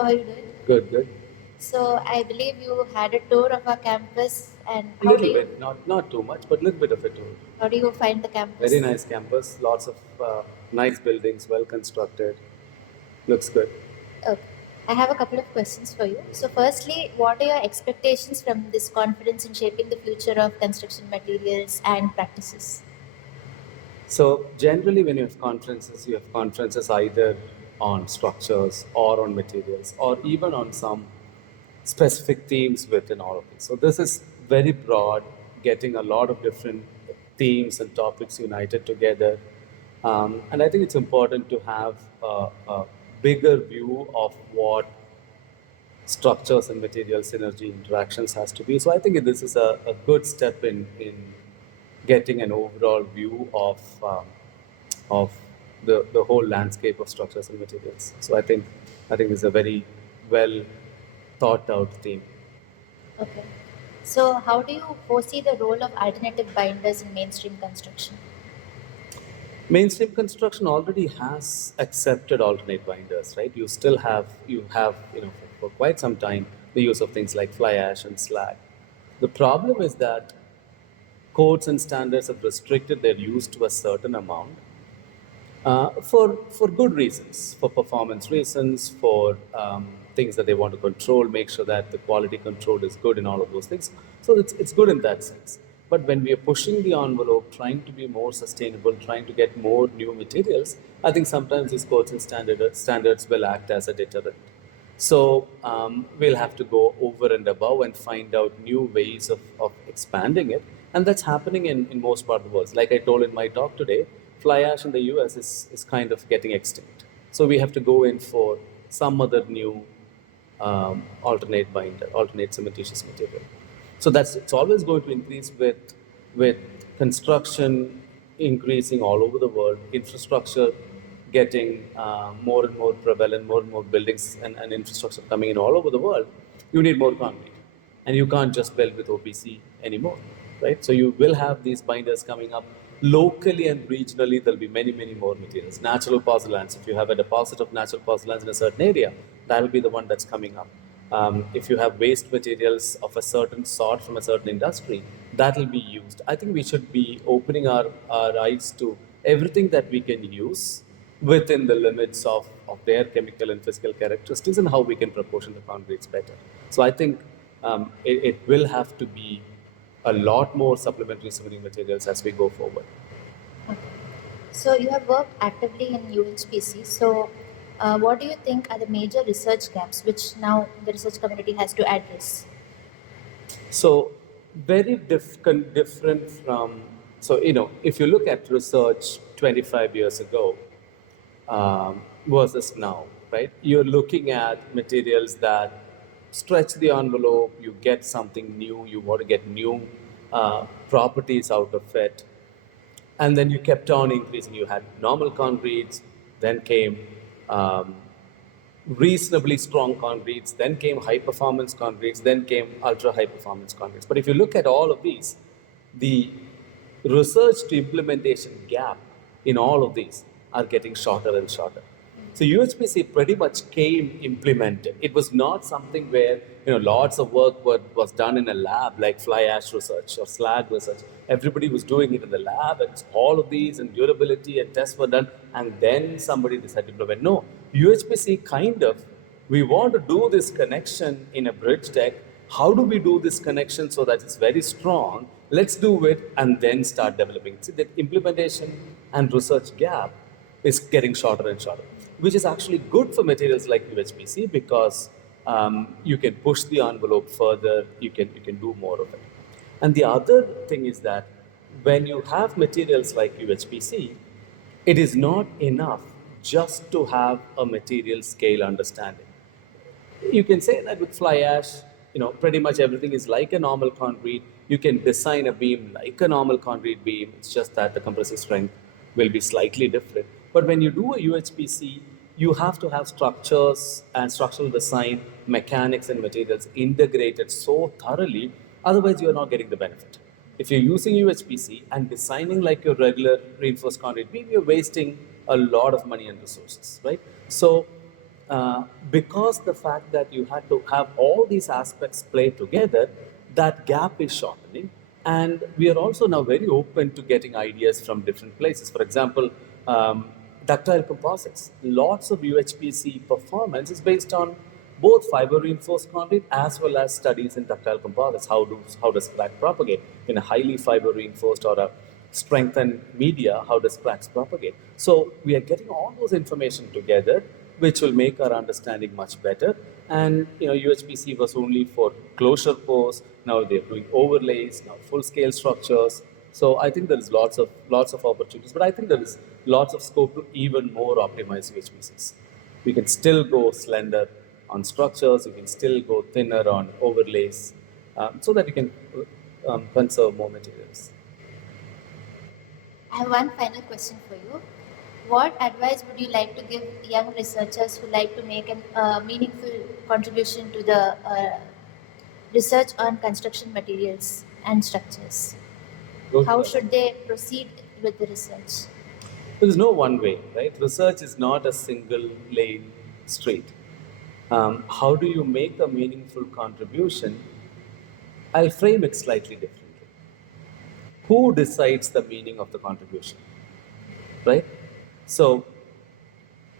how are you doing? Good, good. So I believe you had a tour of our campus, and A little bit, not too much, but a little bit of a tour. How do you find the campus? Very nice campus, lots of nice buildings, well constructed. Looks good. Okay. I have a couple of questions for you. So firstly, what are your expectations from this conference in shaping the future of construction materials and practices? So generally when you have conferences either on structures or on materials or even on some specific themes within all of this. So this is very broad, getting a lot of different themes and topics united together. And I think it's important to have a bigger view of what structures and material synergy interactions has to be. So I think this is a good step in getting an overall view of the whole landscape of structures and materials. So I think it's a very well thought out theme. Okay. So how do you foresee the role of alternative binders in mainstream construction? Mainstream construction already has accepted alternate binders, right? You have for quite some time the use of things like fly ash and slag. The problem is that codes and standards have restricted their use to a certain amount for good reasons, for performance reasons, for things that they want to control, make sure that the quality control is good and all of those things. So it's good in that sense. But when we are pushing the envelope, trying to be more sustainable, trying to get more new materials, I think sometimes these codes and standards will act as a deterrent. So we'll have to go over and above and find out new ways of expanding it. And that's happening in most part of the world. Like I told in my talk today, fly ash in the US is kind of getting extinct. So we have to go in for some other new alternate binder, alternate cementitious material. So it's always going to increase with construction increasing all over the world, infrastructure getting more and more prevalent, more and more buildings and infrastructure coming in all over the world. You need more concrete, and you can't just build with OPC anymore, right? So you will have these binders coming up locally and regionally. There'll be many more materials. Natural pozzolans. If you have a deposit of natural pozzolans in a certain area, that will be the one that's coming up. If you have waste materials of a certain sort from a certain industry, that will be used. I think we should be opening our eyes to everything that we can use within the limits of their chemical and physical characteristics and how we can proportion the concretes better. So I think it will have to be a lot more supplementary cement materials as we go forward. Okay. So you have worked actively in UHPC. So what do you think are the major research gaps which now the research community has to address? So very different from, so if you look at research 25 years ago versus now, right? You're looking at materials that stretch the envelope, you get something new, you want to get new properties out of it. And then you kept on increasing. You had normal concretes, then came reasonably strong concretes, then came high performance concretes, then came ultra high performance concretes. But if you look at all of these, the research to implementation gap in all of these are getting shorter and shorter. So UHPC pretty much came implemented. It was not something where lots of work was done in a lab like fly ash research or slag research. Everybody was doing it in the lab, and all of these and durability and tests were done, and then somebody decided to implement. No, UHPC we want to do this connection in a bridge deck. How do we do this connection so that it's very strong? Let's do it and then start developing. See, the implementation and research gap is getting shorter and shorter, which is actually good for materials like UHPC because you can push the envelope further, you can do more of it. And the other thing is that when you have materials like UHPC, it is not enough just to have a material scale understanding. You can say that with fly ash, pretty much everything is like a normal concrete. You can design a beam like a normal concrete beam. It's just that the compressive strength will be slightly different. But when you do a UHPC, you have to have structures and structural design, mechanics and materials integrated so thoroughly, otherwise you're not getting the benefit. If you're using UHPC and designing like your regular reinforced concrete beam, you're wasting a lot of money and resources, right? So because the fact that you had to have all these aspects play together, that gap is shortening. And we are also now very open to getting ideas from different places. For example, ductile composites. Lots of UHPC performance is based on both fiber reinforced concrete as well as studies in ductile composites. How does crack propagate in a highly fiber reinforced or a strengthened media? How does cracks propagate? So we are getting all those information together, which will make our understanding much better. And UHPC was only for closure pores. Now they're doing overlays, now full-scale structures. So I think there is lots of opportunities, but I think there is lots of scope to even more optimize UHPCs. We can still go slender on structures. We can still go thinner on overlays, so that you can conserve more materials. I have one final question for you. What advice would you like to give young researchers who like to make a meaningful contribution to the research on construction materials and structures? How should they proceed with the research? There is no one way, right? Research is not a single lane street. How do you make a meaningful contribution? I'll frame it slightly differently. Who decides the meaning of the contribution, right? So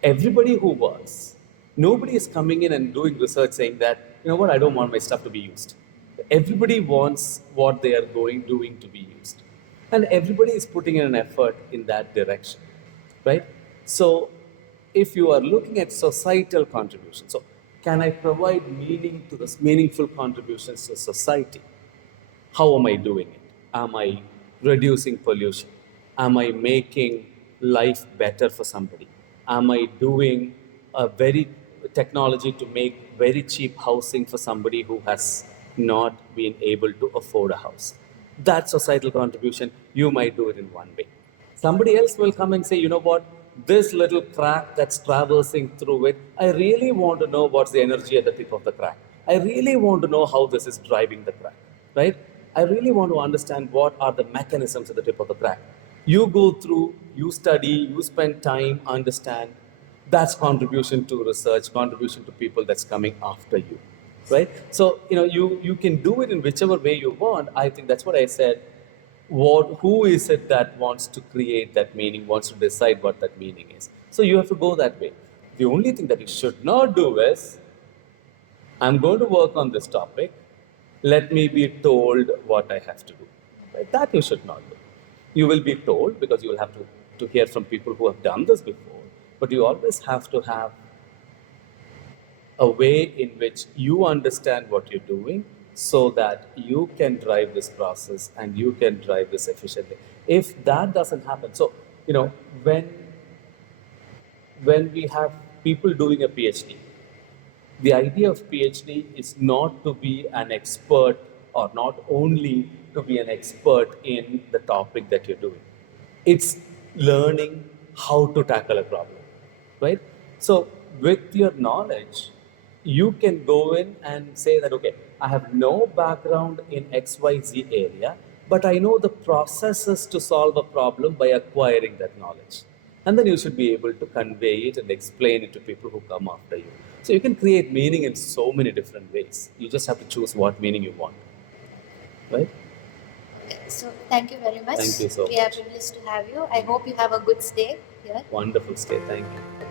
everybody who works, nobody is coming in and doing research saying that, I don't want my stuff to be used. Everybody wants what they are doing to be used. And everybody is putting in an effort in that direction, right? So if you are looking at societal contribution, so can I provide meaning to this, meaningful contributions to society? How am I doing it? Am I reducing pollution? Am I making life better for somebody? Am I doing a very technology to make very cheap housing for somebody who has not been able to afford a house? That societal contribution, you might do it in one way. Somebody else will come and say, this little crack that's traversing through it, I really want to know what's the energy at the tip of the crack. I really want to know how this is driving the crack, right? I really want to understand what are the mechanisms at the tip of the crack. You go through, you study, you spend time, understand. That's contribution to research, contribution to people that's coming after you, right? So, you can do it in whichever way you want. I think that's what I said. Who is it that wants to create that meaning, wants to decide what that meaning is? So you have to go that way. The only thing that you should not do is, I'm going to work on this topic, let me be told what I have to do. Right? That you should not do. You will be told because you will have to hear from people who have done this before, but you always have to have a way in which you understand what you're doing, so that you can drive this process and you can drive this efficiently. If that doesn't happen, so when we have people doing a PhD, the idea of PhD is not to be an expert, or not only to be an expert in the topic that you're doing. It's learning how to tackle a problem, right? So with your knowledge, you can go in and say that, okay, I have no background in XYZ area, but I know the processes to solve a problem by acquiring that knowledge. And then you should be able to convey it and explain it to people who come after you. So you can create meaning in so many different ways. You just have to choose what meaning you want, right? Okay, so thank you very much. Thank you so much. We are privileged to have you. I hope you have a good stay here. Wonderful stay. Thank you.